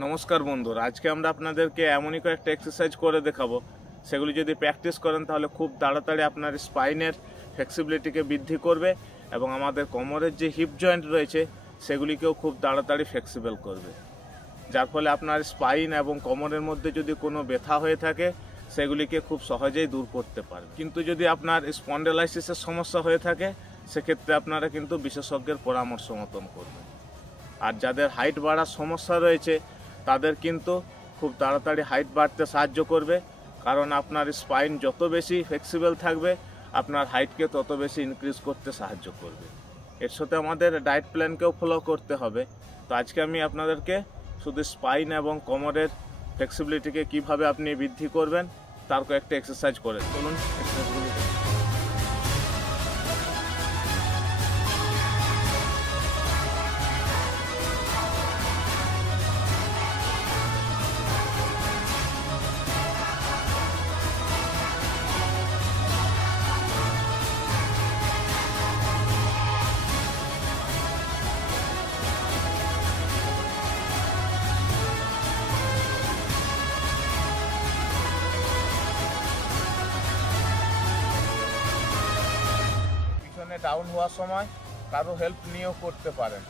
নমস্কার বন্ধুরা, আজকে আমরা আপনাদেরকে এমনই কয়েকটা এক্সারসাইজ করে দেখাবো। সেগুলি যদি প্র্যাকটিস করেন তাহলে খুব তাড়াতাড়ি আপনার স্পাইনের ফ্লেক্সিবিলিটিকে বৃদ্ধি করবে এবং আমাদের কোমরের যে হিপ জয়েন্ট রয়েছে সেগুলিকেও খুব তাড়াতাড়ি ফ্লেক্সিবল করবে, যার ফলে আপনার স্পাইন এবং কোমরের মধ্যে যদি কোনো ব্যথা হয়ে থাকে সেগুলিকে খুব সহজেই দূর করতে পারে। কিন্তু যদি আপনার স্পন্ডেলাইসিসের সমস্যা হয়ে থাকে সেক্ষেত্রে আপনারা কিন্তু বিশেষজ্ঞের পরামর্শ মতন করবেন। আর যাদের হাইট বাড়ার সমস্যা রয়েছে তাদের কিন্তু খুব তাড়াতাড়ি হাইট বাড়তে সাহায্য করবে, কারণ আপনার স্পাইন যত বেশি ফ্লেক্সিবল থাকবে আপনার হাইটকে তত বেশি ইনক্রিজ করতে সাহায্য করবে। এর সাথে আমাদের ডায়েট প্ল্যানকেও ফলো করতে হবে। তো আজকে আমি আপনাদেরকে শুধু স্পাইন এবং কোমরের ফ্লেক্সিবিলিটিকে কিভাবে আপনি বৃদ্ধি করবেন তার কয়েকটা এক্সারসাইজ করে চলুন এক্সারসাইজগুলি। ডাউন হওয়ার সময় কারো হেল্প নিয়েও করতে পারেন,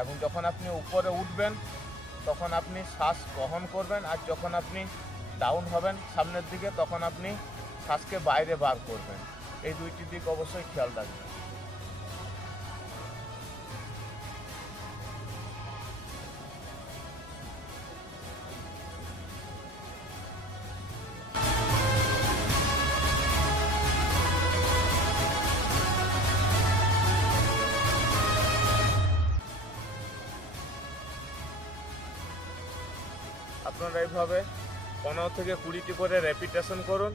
এবং যখন আপনি উপরে উঠবেন তখন আপনি শ্বাস গ্রহণ করবেন, আর যখন আপনি ডাউন হবেন সামনের দিকে তখন আপনি শ্বাসকে বাইরে বার করবেন। এই দুইটি দিক অবশ্যই খেয়াল রাখবেন। আপনারা এইভাবে 15 থেকে 20টি করে রেপিটেশন করুন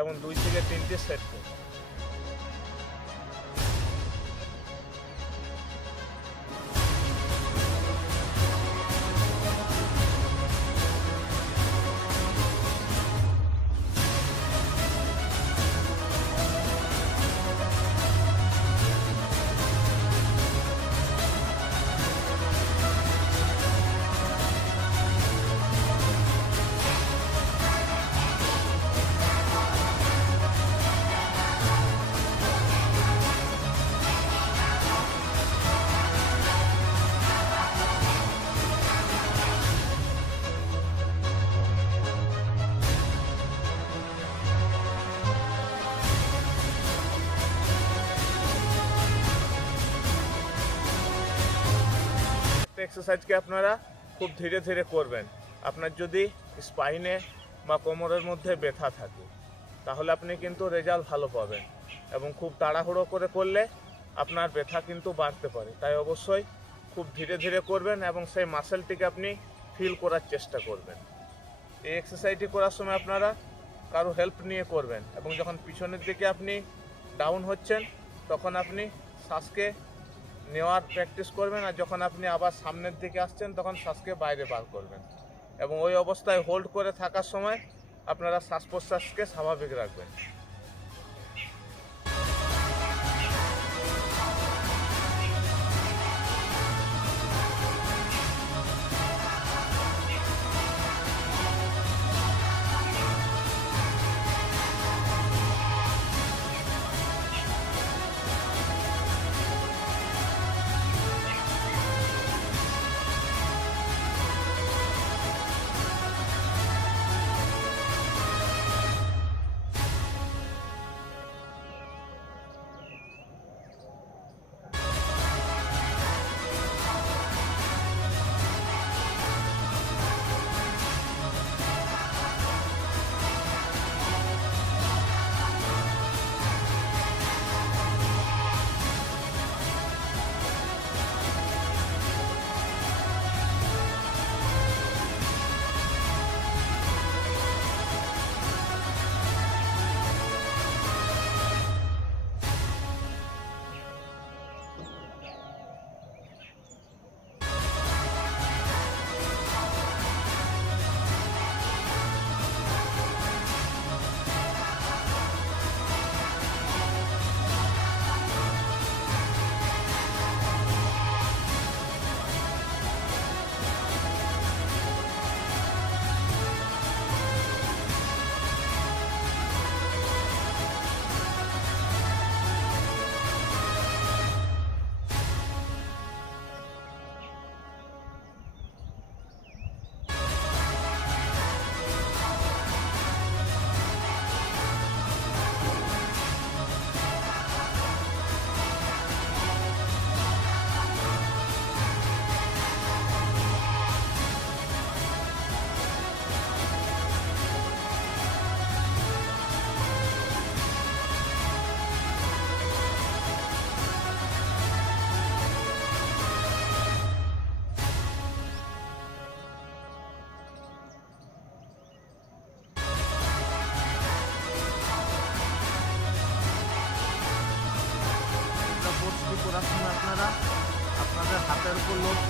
এবং 2 থেকে 3টি সেট করুন। এক্সারসাইজকে আপনারা খুব ধীরে ধীরে করবেন। আপনার যদি স্পাইনে বা কোমরের মধ্যে ব্যথা থাকে তাহলে আপনি কিন্তু রেজাল্ট ভালো পাবেন, এবং খুব তাড়াহুড়ো করে করলে আপনার ব্যথা কিন্তু বাড়তে পারে। তাই অবশ্যই খুব ধীরে ধীরে করবেন এবং সেই মাসেলটিকে আপনি ফিল করার চেষ্টা করবেন। এই এক্সারসাইজটি করার সময় আপনারা কারো হেল্প নিয়ে করবেন, এবং যখন পিছনের দিকে আপনি ডাউন হচ্ছেন তখন আপনি শ্বাসকে নেওয়ার প্র্যাকটিস করবেন, আর যখন আপনি আবার সামনের দিকে আসছেন তখন শ্বাসকে বাইরে বার করবেন, এবং ওই অবস্থায় হোল্ড করে থাকার সময় আপনারা শ্বাস প্রশ্বাসকে স্বাভাবিক রাখবেন।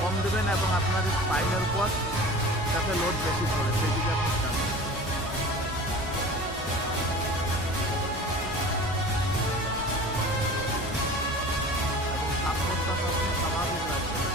কম দেবেন এবং আপনার স্পাইনের উপর যাতে লোড বেশি পড়ে সেই দিকে আপনি খেয়াল রাখবেন। এবং শ্বাস-প্রশ্বাস আপনি স্বাভাবিক রাখবেন।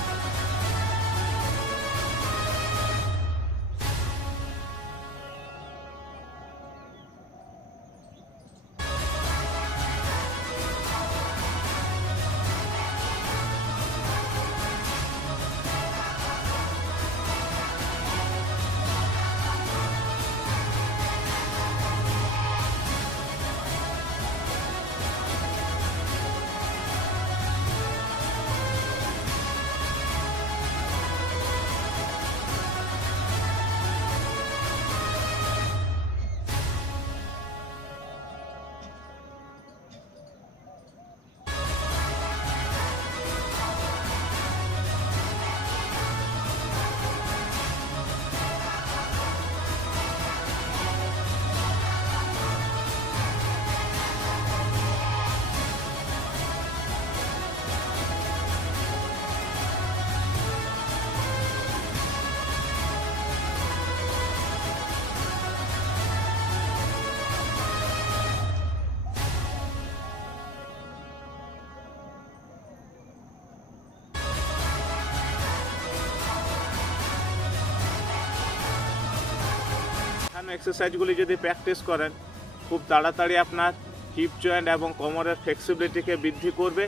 এক্সারসাইজগুলি যদি প্র্যাকটিস করেন খুব তাড়াতাড়ি আপনার হিপ জয়েন্ট এবং কোমরের ফ্লেক্সিবিলিটিকে বৃদ্ধি করবে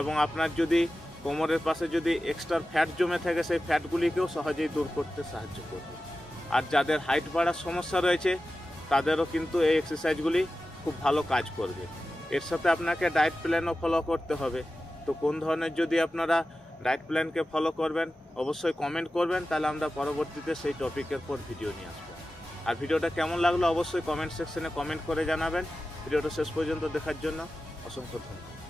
এবং আপনার যদি কোমরের পাশে যদি এক্সট্রা ফ্যাট জমে থাকে সেই ফ্যাটগুলিকেও সহজেই দূর করতে সাহায্য করবে। আর যাদের হাইট বাড়ার সমস্যা রয়েছে তাদেরও কিন্তু এই এক্সারসাইজগুলি খুব ভালো কাজ করবে। এর সাথে আপনাকে ডায়েট প্ল্যানও ফলো করতে হবে। তো কোন ধরনের যদি আপনারা ডায়েট প্ল্যানকে ফলো করবেন অবশ্যই কমেন্ট করবেন, তাহলে আমরা পরবর্তীতে সেই টপিকের পর ভিডিও নিয়ে আসবো। আর ভিডিওটা কেমন লাগলো অবশ্যই কমেন্ট সেকশনে কমেন্ট করে জানাবেন। ভিডিওটা শেষ পর্যন্ত দেখার জন্য অসংখ্য ধন্যবাদ।